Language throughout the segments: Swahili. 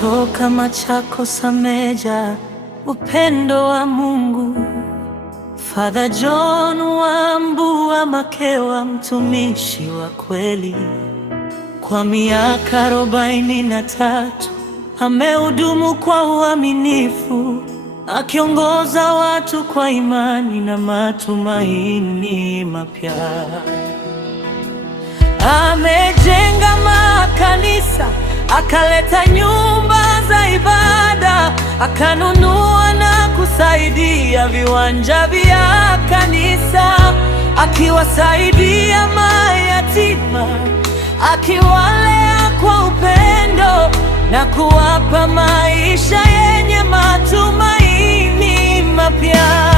Kutoka Machakos amejaa upendo wa Mungu. Father John Wambua Makewa, mtumishi wa kweli, kwa miaka 43 amehudumu kwa uaminifu, akiongoza watu kwa imani na matumaini mapya. Amejenga makanisa, akaleta nyumba za ibada, akanunua na kusaidia viwanja vya kanisa, akiwasaidia mayatima, akiwalea kwa upendo na kuwapa maisha yenye matumaini mapya.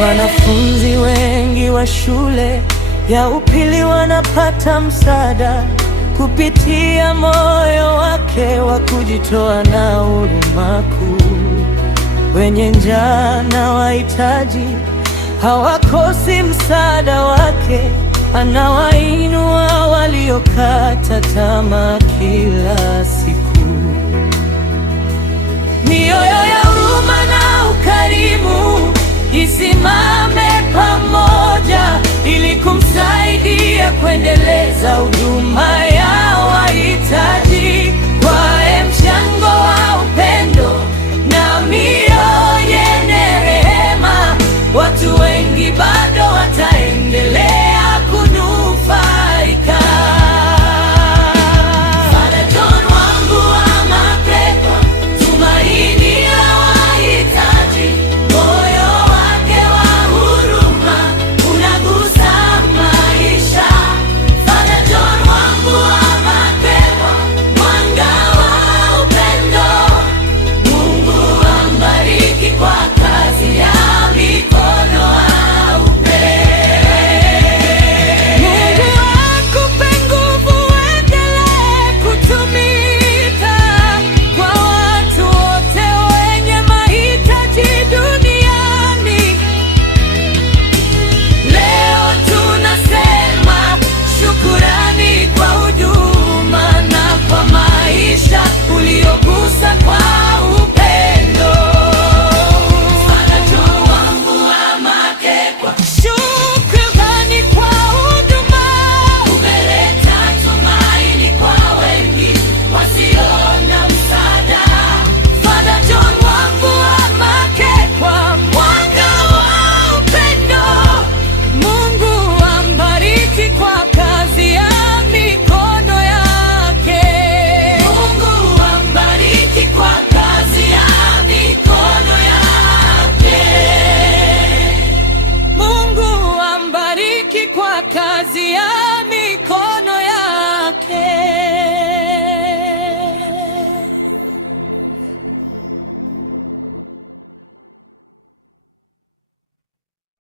Wanafunzi wengi wa shule ya upili wanapata msaada kupitia moyo wake wa kujitoa na huruma kuu. Wenye njaa na wahitaji hawakosi msaada wake, anawainua waliokata tamaa kila siku. Mioyo ya huruma na ukarimu isimame pamoja ili kumsaidia kuendeleza huduma ya wahitaji.